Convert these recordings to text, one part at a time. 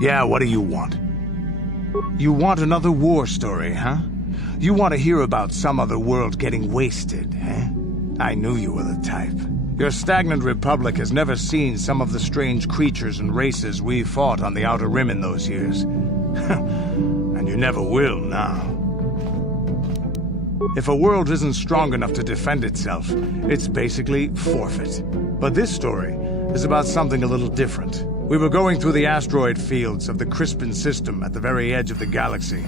Yeah, what do you want? You want another war story, huh? You want to hear about some other world getting wasted, eh? I knew you were the type. Your stagnant republic has never seen some of the strange creatures and races we fought on the Outer Rim in those years. And you never will now. If a world isn't strong enough to defend itself, it's basically forfeit. But this story is about something a little different. We were going through the asteroid fields of the Crispin system at the very edge of the galaxy,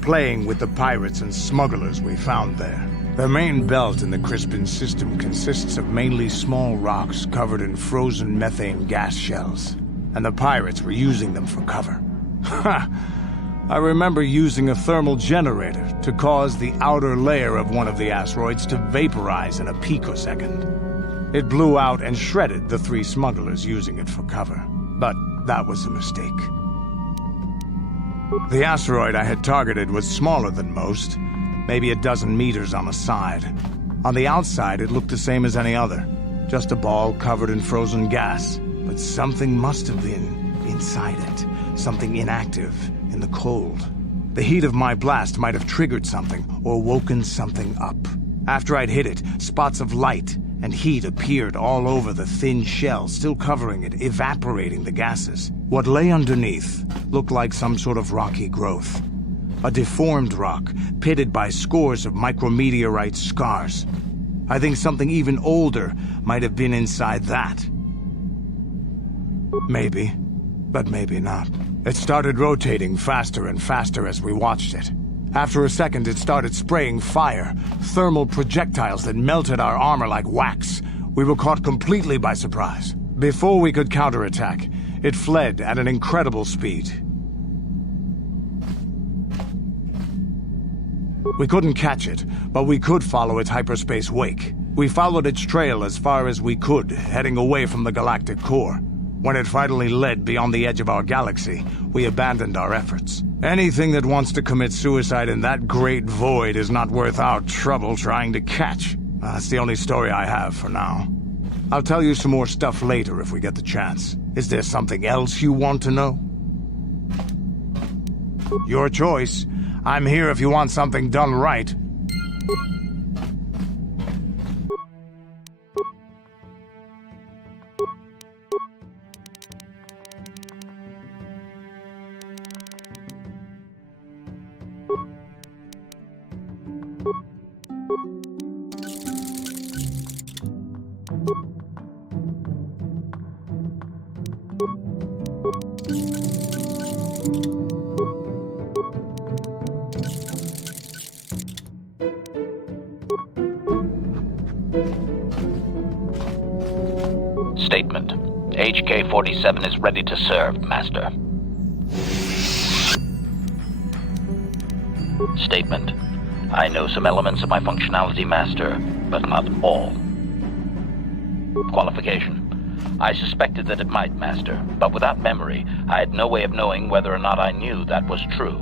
playing with the pirates and smugglers we found there. The main belt in the Crispin system consists of mainly small rocks covered in frozen methane gas shells, and the pirates were using them for cover. Ha! I remember using a thermal generator to cause the outer layer of one of the asteroids to vaporize in a picosecond. It blew out and shredded the 3 smugglers using it for cover. But that was a mistake. The asteroid I had targeted was smaller than most, maybe a dozen meters on a side. On the outside, it looked the same as any other, just a ball covered in frozen gas. But something must have been inside it, something inactive in the cold. The heat of my blast might have triggered something or woken something up. After I'd hit it, spots of light and heat appeared all over the thin shell, still covering it, evaporating the gases. What lay underneath looked like some sort of rocky growth. A deformed rock, pitted by scores of micrometeorite scars. I think something even older might have been inside that. Maybe, but maybe not. It started rotating faster and faster as we watched it. After a second, it started spraying fire, thermal projectiles that melted our armor like wax. We were caught completely by surprise. Before we could counterattack, it fled at an incredible speed. We couldn't catch it, but we could follow its hyperspace wake. We followed its trail as far as we could, heading away from the galactic core. When it finally led beyond the edge of our galaxy, we abandoned our efforts. Anything that wants to commit suicide in that great void is not worth our trouble trying to catch. That's the only story I have for now. I'll tell you some more stuff later if we get the chance. Is there something else you want to know? Your choice. I'm here if you want something done right. Statement. HK-47 is ready to serve, Master. Statement. I know some elements of my functionality, Master, but not all. Qualification. I suspected that it might, Master, but without memory, I had no way of knowing whether or not I knew that was true.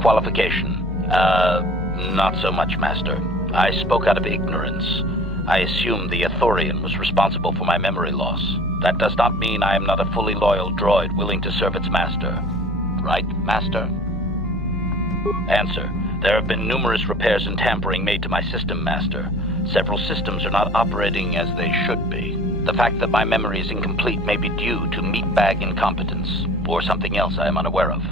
Qualification. Not so much, Master. I spoke out of ignorance. I assumed the Ithorian was responsible for my memory loss. That does not mean I am not a fully loyal droid willing to serve its master. Right, Master? Answer. There have been numerous repairs and tampering made to my system, Master. Several systems are not operating as they should be. The fact that my memory is incomplete may be due to meatbag incompetence, or something else I am unaware of.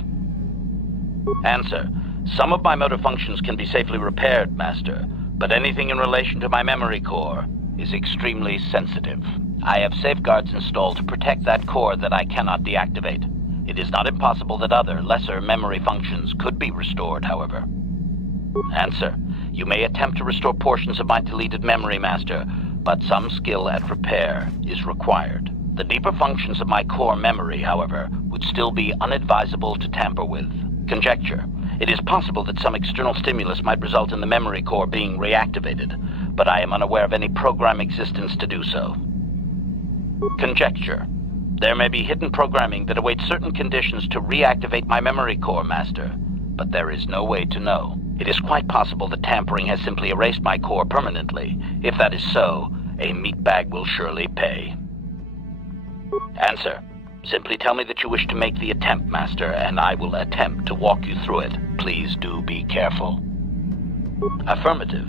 Answer. Some of my motor functions can be safely repaired, Master, but anything in relation to my memory core is extremely sensitive. I have safeguards installed to protect that core that I cannot deactivate. It is not impossible that other, lesser memory functions could be restored, however. Answer. You may attempt to restore portions of my deleted memory, Master, but some skill at repair is required. The deeper functions of my core memory, however, would still be unadvisable to tamper with. Conjecture. It is possible that some external stimulus might result in the memory core being reactivated, but I am unaware of any program existence to do so. Conjecture. There may be hidden programming that awaits certain conditions to reactivate my memory core, Master, but there is no way to know. It is quite possible that tampering has simply erased my core permanently. If that is so, a meatbag will surely pay. Answer. Simply tell me that you wish to make the attempt, Master, and I will attempt to walk you through it. Please do be careful. Affirmative.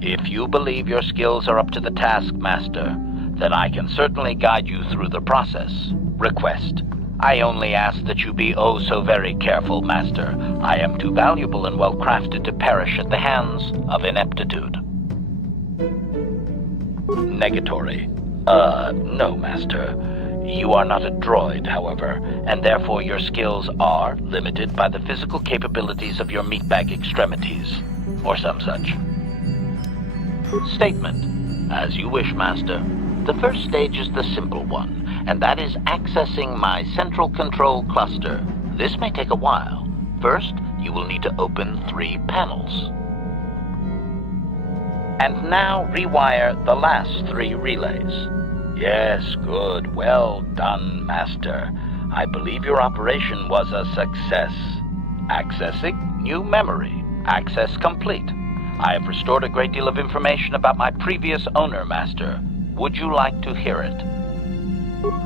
If you believe your skills are up to the task, Master, then I can certainly guide you through the process. Request. I only ask that you be oh so very careful, Master. I am too valuable and well-crafted to perish at the hands of ineptitude. Negatory. No, Master. You are not a droid, however, and therefore your skills are limited by the physical capabilities of your meatbag extremities, or some such. Statement. As you wish, Master. The first stage is the simple one, and that is accessing my central control cluster. This may take a while. First, you will need to open 3 panels. And now rewire the last 3 relays. Yes, good. Well done, Master. I believe your operation was a success. Accessing new memory. Access complete. I have restored a great deal of information about my previous owner, Master. Would you like to hear it?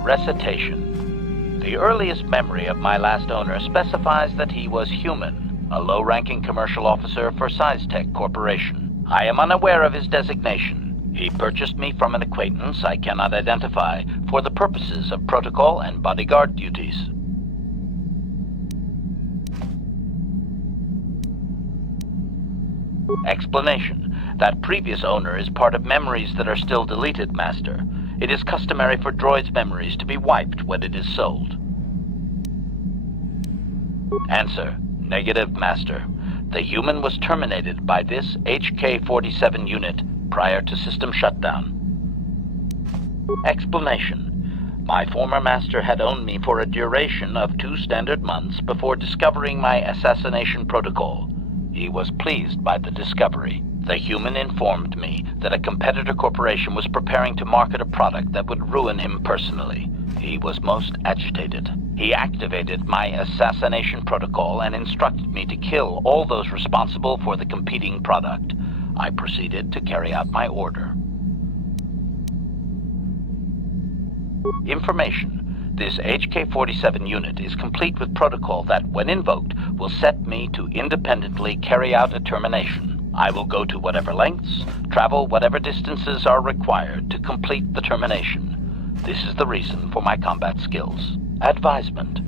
Recitation. The earliest memory of my last owner specifies that he was human, a low-ranking commercial officer for SciTech Corporation. I am unaware of his designation. He purchased me from an acquaintance I cannot identify for the purposes of protocol and bodyguard duties. Explanation. That previous owner is part of memories that are still deleted, Master. It is customary for droids' memories to be wiped when it is sold. Answer. Negative, Master. The human was terminated by this HK-47 unit prior to system shutdown. Explanation. My former master had owned me for a duration of 2 standard months before discovering my assassination protocol. He was pleased by the discovery. The human informed me that a competitor corporation was preparing to market a product that would ruin him personally. He was most agitated. He activated my assassination protocol and instructed me to kill all those responsible for the competing product. I proceeded to carry out my order. Information. This HK-47 unit is complete with protocol that, when invoked, will set me to independently carry out a termination. I will go to whatever lengths, travel whatever distances are required to complete the termination. This is the reason for my combat skills. Advisement.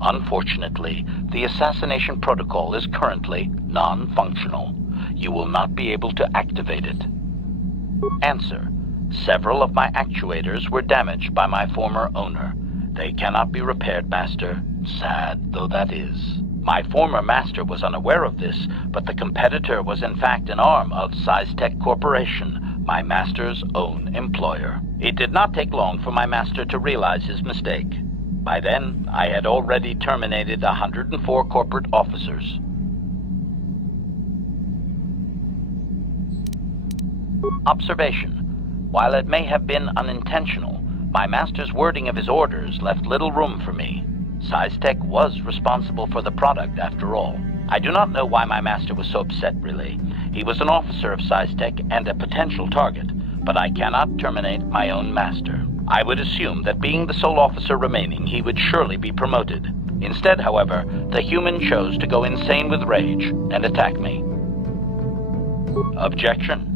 Unfortunately, the assassination protocol is currently non-functional. You will not be able to activate it. Answer. Several of my actuators were damaged by my former owner. They cannot be repaired, Master. Sad though that is. My former master was unaware of this, but the competitor was in fact an arm of SciTech Corporation, my master's own employer. It did not take long for my master to realize his mistake. By then, I had already terminated 104 corporate officers. Observation. While it may have been unintentional, my master's wording of his orders left little room for me. SciTech was responsible for the product, after all. I do not know why my master was so upset, really. He was an officer of SciTech and a potential target, but I cannot terminate my own master. I would assume that being the sole officer remaining, he would surely be promoted. Instead, however, the human chose to go insane with rage and attack me. Objection?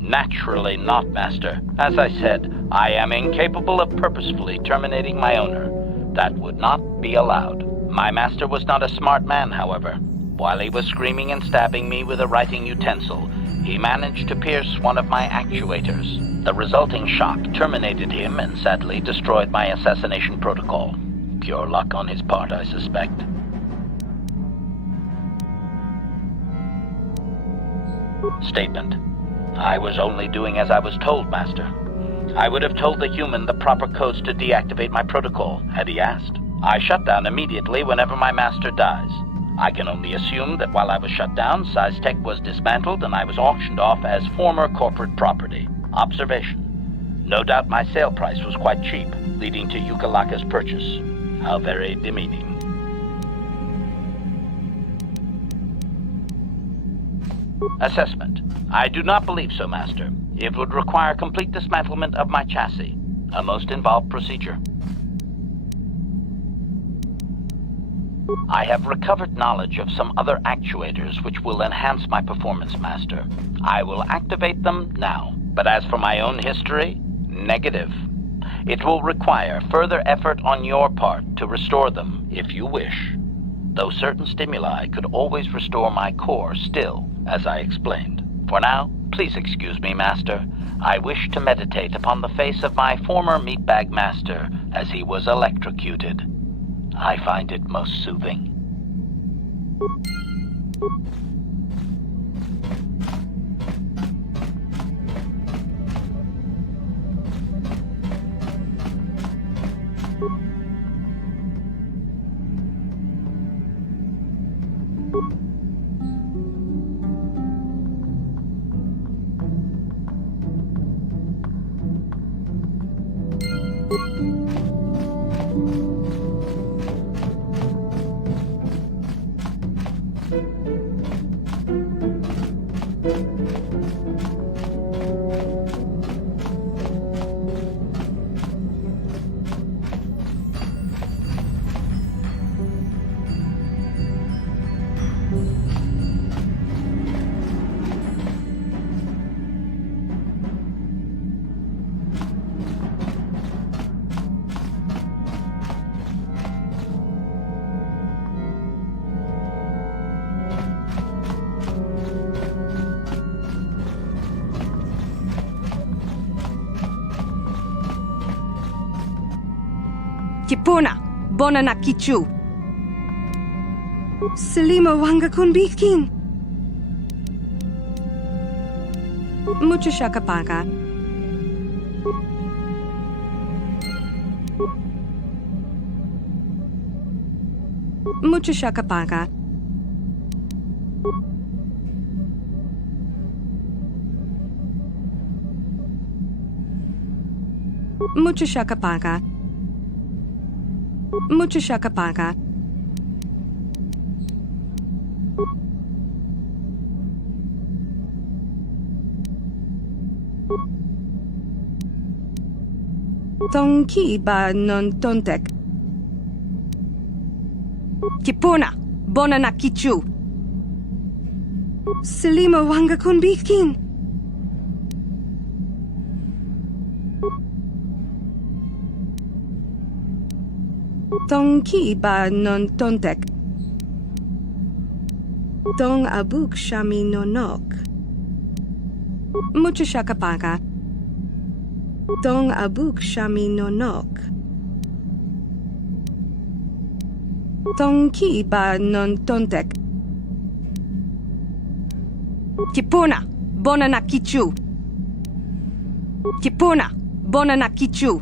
Naturally not, Master. As I said, I am incapable of purposefully terminating my owner. That would not be allowed. My master was not a smart man, however. While he was screaming and stabbing me with a writing utensil, he managed to pierce one of my actuators. The resulting shock terminated him and sadly destroyed my assassination protocol. Pure luck on his part, I suspect. Statement. I was only doing as I was told, Master. I would have told the human the proper codes to deactivate my protocol, had he asked. I shut down immediately whenever my master dies. I can only assume that while I was shut down, SciTech was dismantled and I was auctioned off as former corporate property. Observation. No doubt my sale price was quite cheap, leading to Yukalaka's purchase. How very demeaning. Assessment. I do not believe so, Master. It would require complete dismantlement of my chassis, a most involved procedure. I have recovered knowledge of some other actuators which will enhance my performance, Master. I will activate them now. But as for my own history, negative. It will require further effort on your part to restore them, if you wish. Though certain stimuli could always restore my core still, as I explained. For now, please excuse me, Master. I wish to meditate upon the face of my former meatbag master as he was electrocuted. I find it most soothing. Kipuna, bona na kichu. Salima wanga kunbikin. Mucho shakapaga. Mucho shakapaga. Mucho shakapaga. Mucho shakapaga. Tonki ba non tontek. Kipuna, bona na kichu. Salima wanga kunbikin. Tonki ba non tontek. Tong abuk shami nonok. Mucho shakapaga. Tong abuk shami nonok. Tonki ba non tontek. Kipuna, bona na kichu. Kipuna, bona na kichu.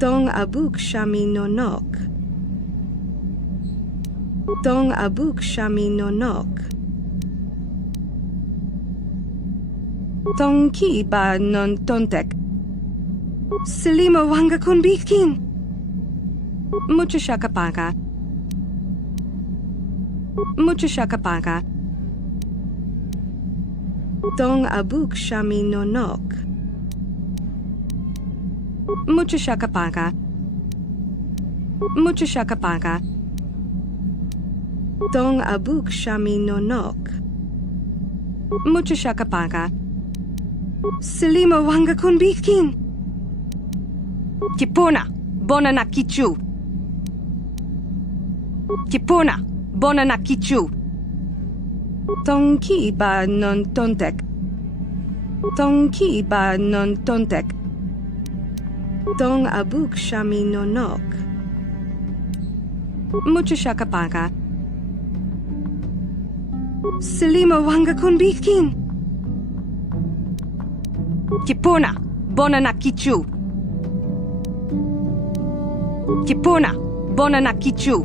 Tong abuk shami nonok. Tong abuk shami nonok. Tonki ba non tontek. Salima wanga kunbikin. Mucho shakapaga. Mucho shakapaga. Tong abuk shami nonok. Mucho shakapaga. Mucho shakapaga. Tong abuk shami nonok. Mucho shakapaga. Salima wanga kunbikin. Kipuna, bona na kichu. Kipuna, bona na kichu. Tonki ba non tontek. Tonki ba non tontek. Tong abuk shami nonok. Mucho shakapaga. Salima wanga kunbikin. Kipuna, bona na kichu. Kipuna, bona na kichu.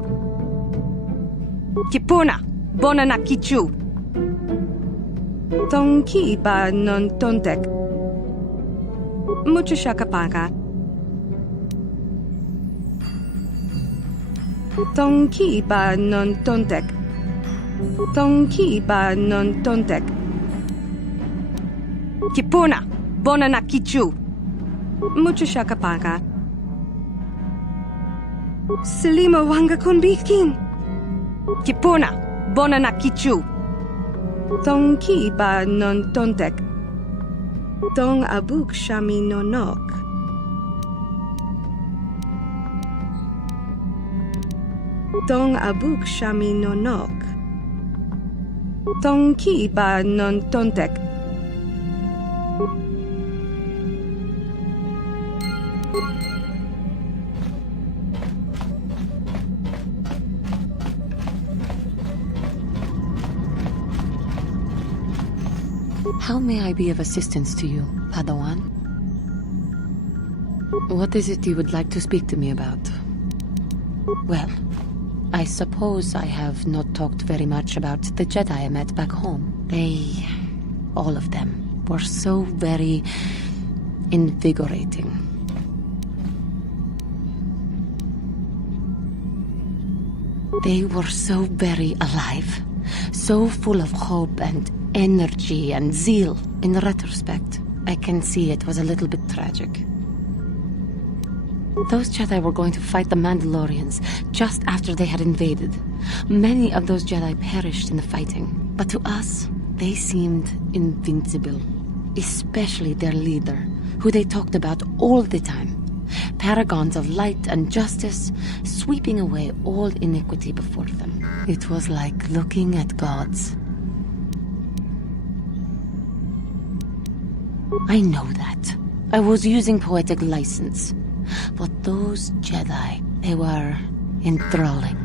Kipuna, bona na kichu. Tonki ba non tontek. Mucho shakapaga. Tonki ba non tontek. Tonki ba non tontek. Kipuna, bona na kichu. Mucho shakapaga. Salima wanga kunbikin. Kipuna, bona na kichu. Tong ki ba non tontek. Tong abuk shami nonok. Tong abuk shami nonok. Tong ki ba non tontek. How may I be of assistance to you, Padawan? What is it you would like to speak to me about? Well, I suppose I have not talked very much about the Jedi I met back home. They, all of them, were so very invigorating. They were so very alive, so full of hope and energy and zeal. In retrospect, I can see it was a little bit tragic. Those Jedi were going to fight the Mandalorians just after they had invaded. Many of those Jedi perished in the fighting, but to us, they seemed invincible. Especially their leader, who they talked about all the time. Paragons of light and justice, sweeping away all iniquity before them. It was like looking at gods. I know that. I was using poetic license. But those Jedi, they were enthralling.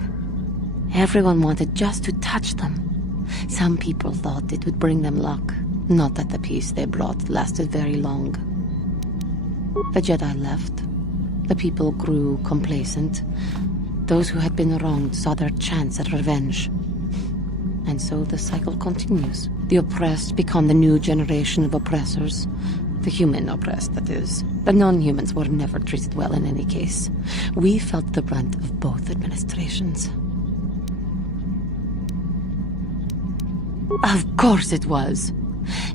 Everyone wanted just to touch them. Some people thought it would bring them luck. Not that the peace they brought lasted very long. The Jedi left. The people grew complacent. Those who had been wronged saw their chance at revenge. And so the cycle continues. The oppressed become the new generation of oppressors. The human oppressed, that is. The non-humans were never treated well in any case. We felt the brunt of both administrations. Of course it was.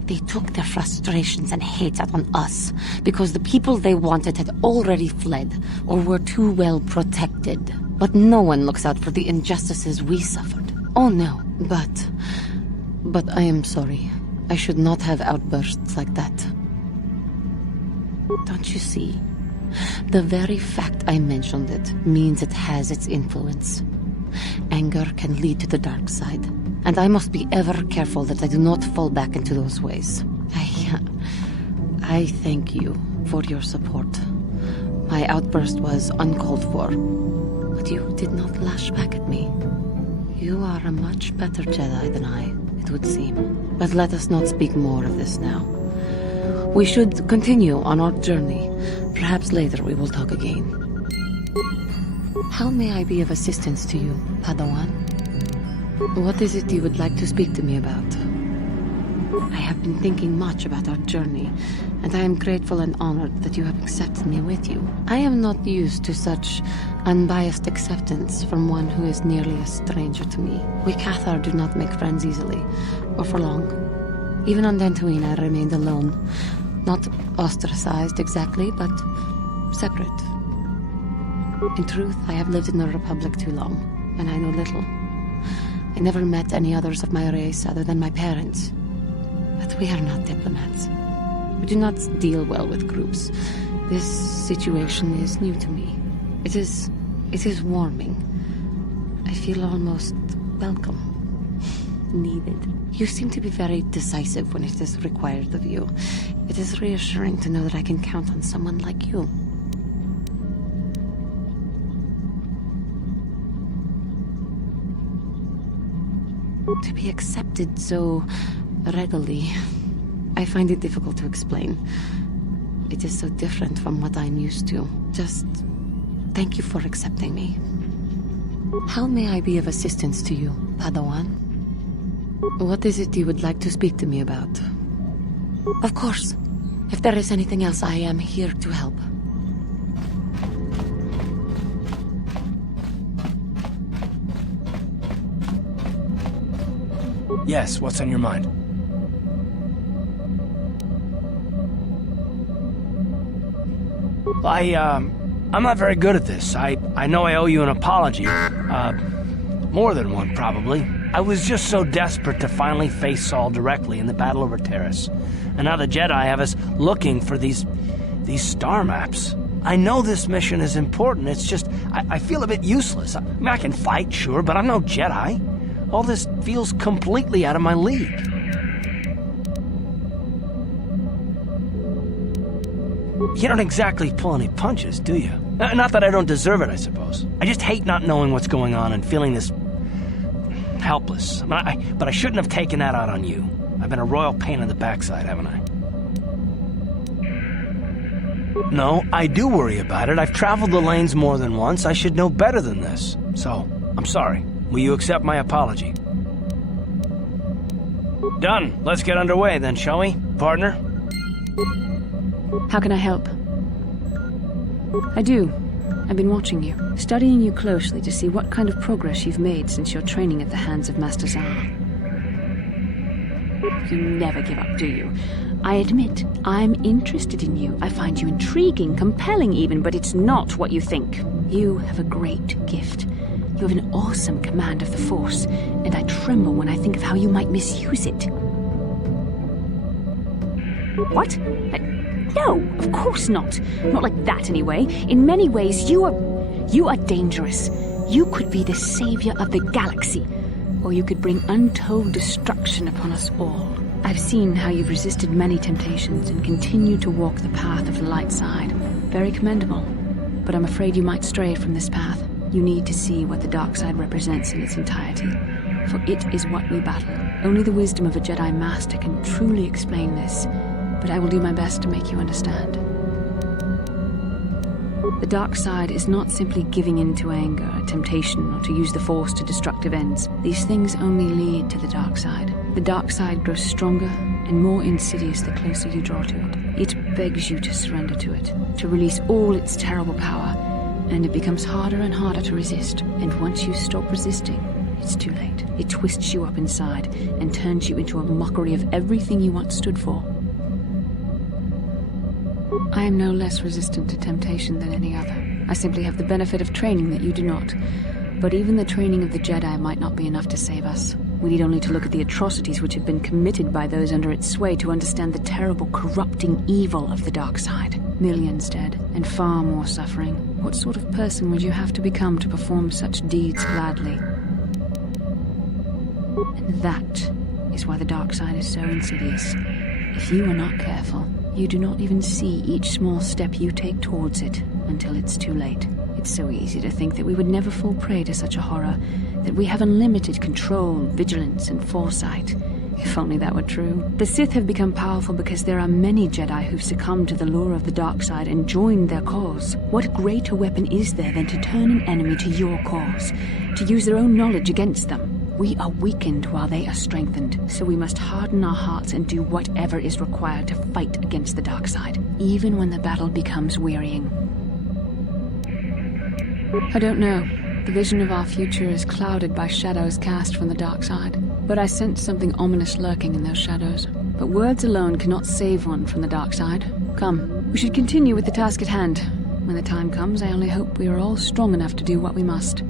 They took their frustrations and hate out on us because the people they wanted had already fled or were too well protected. But no one looks out for the injustices we suffered. Oh no, but I am sorry. I should not have outbursts like that. Don't you see? The very fact I mentioned it means it has its influence. Anger can lead to the dark side, and I must be ever careful that I do not fall back into those ways. I thank you for your support. My outburst was uncalled for, but you did not lash back at me. You are a much better Jedi than I, it would seem. But let us not speak more of this now. We should continue on our journey. Perhaps later we will talk again. How may I be of assistance to you, Padawan? What is it you would like to speak to me about? I have been thinking much about our journey, and I am grateful and honored that you have accepted me with you. I am not used to such unbiased acceptance from one who is nearly a stranger to me. We KoTOR do not make friends easily, or for long. Even on Dantooine, I remained alone. Not ostracized exactly, but separate. In truth, I have lived in the Republic too long, and I know little. I never met any others of my race other than my parents. But we are not diplomats. We do not deal well with groups. This situation is new to me. It is warming. I feel almost welcome. Needed. You seem to be very decisive when it is required of you. It is reassuring to know that I can count on someone like you. To be accepted so readily, I find it difficult to explain. It is so different from what I'm used to. Just thank you for accepting me. How may I be of assistance to you, Padawan? What is it you would like to speak to me about? Of course. If there is anything else, I am here to help. Yes, what's on your mind? I'm not very good at this. I know I owe you an apology. More than one, probably. I was just so desperate to finally face Saul directly in the battle over Terrace. And now the Jedi have us looking for these star maps. I know this mission is important, it's just, I feel a bit useless. I mean, I can fight, sure, but I'm no Jedi. All this feels completely out of my league. You don't exactly pull any punches, do you? Not that I don't deserve it, I suppose. I just hate not knowing what's going on and feeling this helpless. But I shouldn't have taken that out on you. I've been a royal pain in the backside, haven't I? No, I do worry about it. I've traveled the lanes more than once. I should know better than this. So, I'm sorry. Will you accept my apology? Done. Let's get underway then, shall we, partner? How can I help? I do. I've been watching you, studying you closely to see what kind of progress you've made since your training at the hands of Master Zahn. You never give up, do you? I admit, I'm interested in you. I find you intriguing, compelling even, but it's not what you think. You have a great gift. You have an awesome command of the Force, and I tremble when I think of how you might misuse it. What? No, of course not. Not like that, anyway. In many ways, you are dangerous. You could be the savior of the galaxy, or you could bring untold destruction upon us all. I've seen how you've resisted many temptations and continue to walk the path of the light side. Very commendable. But I'm afraid you might stray from this path. You need to see what the dark side represents in its entirety, for it is what we battle. Only the wisdom of a Jedi Master can truly explain this, but I will do my best to make you understand. The dark side is not simply giving in to anger, temptation, or to use the Force to destructive ends. These things only lead to the dark side. The dark side grows stronger and more insidious the closer you draw to it. It begs you to surrender to it, to release all its terrible power, and it becomes harder and harder to resist. And once you stop resisting, it's too late. It twists you up inside and turns you into a mockery of everything you once stood for. I am no less resistant to temptation than any other. I simply have the benefit of training that you do not. But even the training of the Jedi might not be enough to save us. We need only to look at the atrocities which have been committed by those under its sway to understand the terrible, corrupting evil of the dark side. Millions dead, and far more suffering. What sort of person would you have to become to perform such deeds gladly? And that is why the dark side is so insidious. If you are not careful, you do not even see each small step you take towards it until it's too late. It's so easy to think that we would never fall prey to such a horror, that we have unlimited control, vigilance, and foresight. If only that were true. The Sith have become powerful because there are many Jedi who've succumbed to the lure of the dark side and joined their cause. What greater weapon is there than to turn an enemy to your cause, to use their own knowledge against them? We are weakened while they are strengthened, so we must harden our hearts and do whatever is required to fight against the dark side, even when the battle becomes wearying. I don't know. The vision of our future is clouded by shadows cast from the dark side, but I sense something ominous lurking in those shadows. But words alone cannot save one from the dark side. Come, we should continue with the task at hand. When the time comes, I only hope we are all strong enough to do what we must.